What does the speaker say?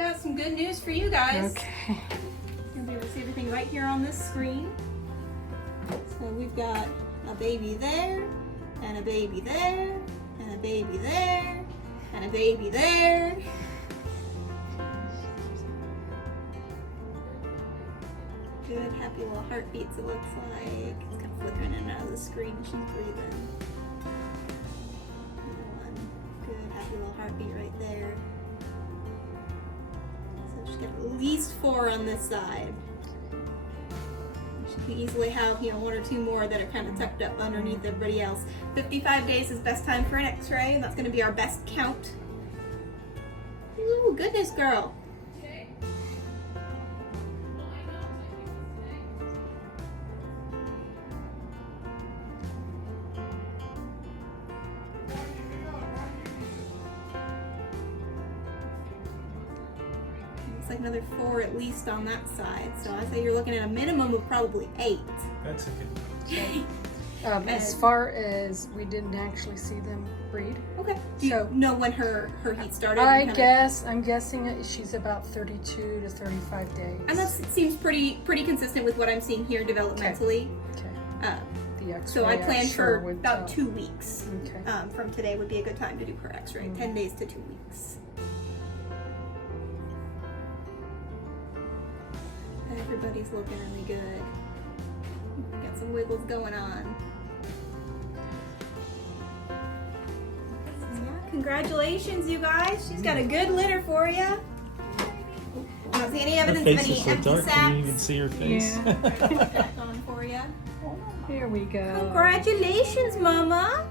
got some good news for you guys. Okay. You'll be able to see everything right here on this screen. So we've got a baby there, and a baby there, and a baby there, and a baby there. Good, happy little heartbeats it looks like. It's kind of flickering in and out of the screen. She's breathing. Another one. Good, happy little heartbeat right there. So she's got at least 4 on this side. She can easily have, you know, 1 or 2 more that are kind of tucked up underneath everybody else. 55 days is best time for an X-ray, and that's going to be our best count. Ooh, goodness, girl. Like another 4 at least on that side. So I say you're looking at a minimum of probably 8. That's a good. As far as we didn't actually see them breed. Okay. Do you know when her heat started? I'm guessing she's about 32 to 35 days. And that seems pretty consistent with what I'm seeing here developmentally. Okay. The X-ray, so I plan sure for about 2 weeks. Okay. From today would be a good time to do her X-ray. 10 days to 2 weeks. Everybody's looking really good. Got some wiggles going on. Yeah, congratulations, you guys. She's got a good litter for you. I don't see any Her evidence face of any is so empty dark. sacks. Can you even see her face? Yeah. Back on for you. Here we go. Congratulations, Mama.